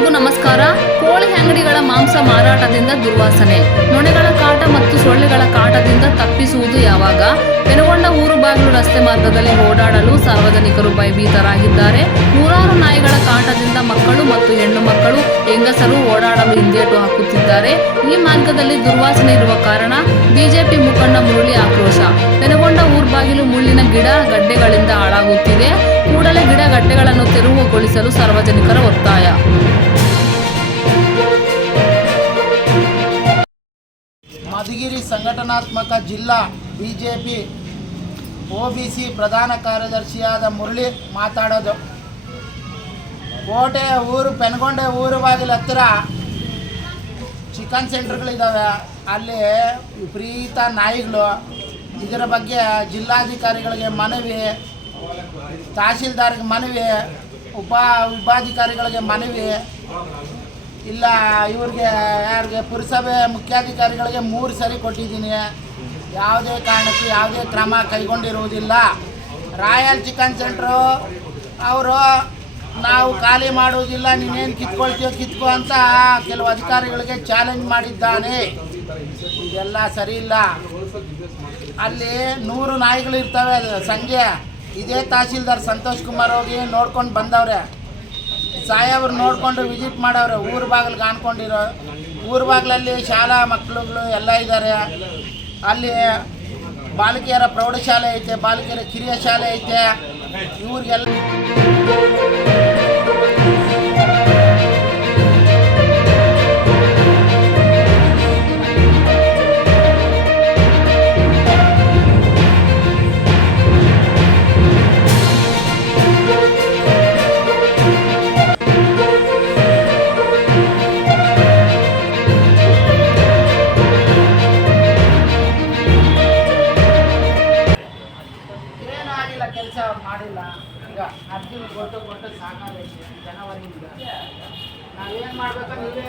ಎಲ್ಲರಿಗೂ ನಮಸ್ಕಾರ. ಕೋಳಿ ಅಂಗಡಿಗಳ ಮಾಂಸ ಮಾರಾಟದಿಂದ ದುರ್ವಾಸನೆ, ನೊಣಗಳ ಕಾಟ ಮತ್ತು ಸೊಳ್ಳೆಗಳ ಕಾಟದಿಂದ ತಪ್ಪಿಸುವುದು ಯಾವಾಗ? ಪೆನುಗೊಂಡ ಊರು ಬಾಗಿಲು ರಸ್ತೆ ಮಾರ್ಗದಲ್ಲಿ ಓಡಾಡಲು ಸಾರ್ವಜನಿಕರು ಭಯಭೀತರಾಗಿದ್ದಾರೆ. ನೂರಾರು ನಾಯಿಗಳ ಕಾಟದಿಂದ ಮಕ್ಕಳು ಮತ್ತು ಹೆಣ್ಣು ಮಕ್ಕಳು, ಹೆಂಗಸರು ಓಡಾಡಲು ಹಿಂದೇಟು ಹಾಕುತ್ತಿದ್ದಾರೆ. ಈ ಮಾರ್ಗದಲ್ಲಿ ದುರ್ವಾಸನೆ ಇರುವ ಕಾರಣ ಬಿಜೆಪಿ ಮುಖಂಡ ಮುರಳಿ ಆಕ್ರೋಶ. ಪೆನುಗೊಂಡ ಊರ್ಬಾಗಿಲು ಮುಳ್ಳಿನ ಗಿಡ ಗಡ್ಡೆಗಳಿಂದ ಹಾಳಾಗುತ್ತಿದೆ. ಕೂಡಲೇ ಗಿಡ ಗಡ್ಡೆಗಳನ್ನು ತೆರವುಗೊಳಿಸಲು ಸಾರ್ವಜನಿಕರ ಒತ್ತಾಯ. ಮಧುಗಿರಿ ಸಂಘಟನಾತ್ಮಕ ಜಿಲ್ಲಾ ಬಿಜೆಪಿ ಒಬಿಸಿ ಪ್ರಧಾನ ಕಾರ್ಯದರ್ಶಿಯಾದ ಮುರಳಿ ಮಾತಾಡೋದು. ಕೋಟೆ ಊರು ಪೆನುಗೊಂಡೆ ಊರು ಬಾಗಿಲ ಹತ್ತಿರ ಚಿಕನ್ ಸೆಂಟರ್ಗಳಿದ್ದಾವೆ. ಅಲ್ಲಿ ವಿಪರೀತ ನಾಯಿಗಳು. ಇದರ ಬಗ್ಗೆ ಜಿಲ್ಲಾಧಿಕಾರಿಗಳಿಗೆ ಮನವಿ, ತಹಶೀಲ್ದಾರ್ಗೆ ಮನವಿ, ವಿಭಾಧಿಕಾರಿಗಳಿಗೆ ಮನವಿ, ಇಲ್ಲ ಇವ್ರಿಗೆ ಯಾರಿಗೆ ಪುರಸಭೆ ಮುಖ್ಯಾಧಿಕಾರಿಗಳಿಗೆ 3 ಸರಿ ಕೊಟ್ಟಿದ್ದೀನಿ. ಯಾವುದೇ ಕಾರಣಕ್ಕೂ ಯಾವುದೇ ಕ್ರಮ ಕೈಗೊಂಡಿರುವುದಿಲ್ಲ. ರಾಯಲ್ ಚಿಕನ್ ಸೆಂಟ್ರು ಅವರು ನಾವು ಖಾಲಿ ಮಾಡುವುದಿಲ್ಲ, ನೀನೇನು ಕಿತ್ಕೊಳ್ತೀಯೋ ಕಿತ್ಕೊ ಅಂತ ಕೆಲವು ಅಧಿಕಾರಿಗಳಿಗೆ ಚಾಲೆಂಜ್ ಮಾಡಿದ್ದಾನೆ. ಇದೆಲ್ಲ ಸರಿ ಇಲ್ಲ. ಅಲ್ಲಿ 100 ನಾಯಿಗಳು ಇರ್ತವೆ. ಸಂಜೆ ಇದೇ ತಹಶೀಲ್ದಾರ್ ಸಂತೋಷ್ ಕುಮಾರ್ ಹೋಗಿ ನೋಡ್ಕೊಂಡು ಬಂದವ್ರೆ. ಸಾಹೇಬ್ರು ನೋಡಿಕೊಂಡು ವಿಸಿಟ್ ಮಾಡವ್ರೆ. ಊರು ಬಾಗಿಲಿಗೆ ಅನ್ಕೊಂಡಿರೋ ಊರು ಬಾಗಿಲಲ್ಲಿ ಶಾಲಾ ಮಕ್ಕಳುಗಳು ಎಲ್ಲ ಇದ್ದಾರೆ. ಅಲ್ಲಿ ಬಾಲಕಿಯರ ಪ್ರೌಢಶಾಲೆ ಐತೆ, ಬಾಲಕಿಯರ ಕಿರಿಯ ಶಾಲೆ ಐತೆ. ಇವ್ರಿಗೆಲ್ಲ ಕೆಲಸ ಮಾಡಿಲ್ಲ. ಈಗ ಅರ್ಜಿ ಕೊಟ್ಟು ಸಾಕಾಗೈತೆ. ಜನವರಿಯಿಂದ ನಾವೇನು ಮಾಡ್ಬೇಕು ನೀವೇ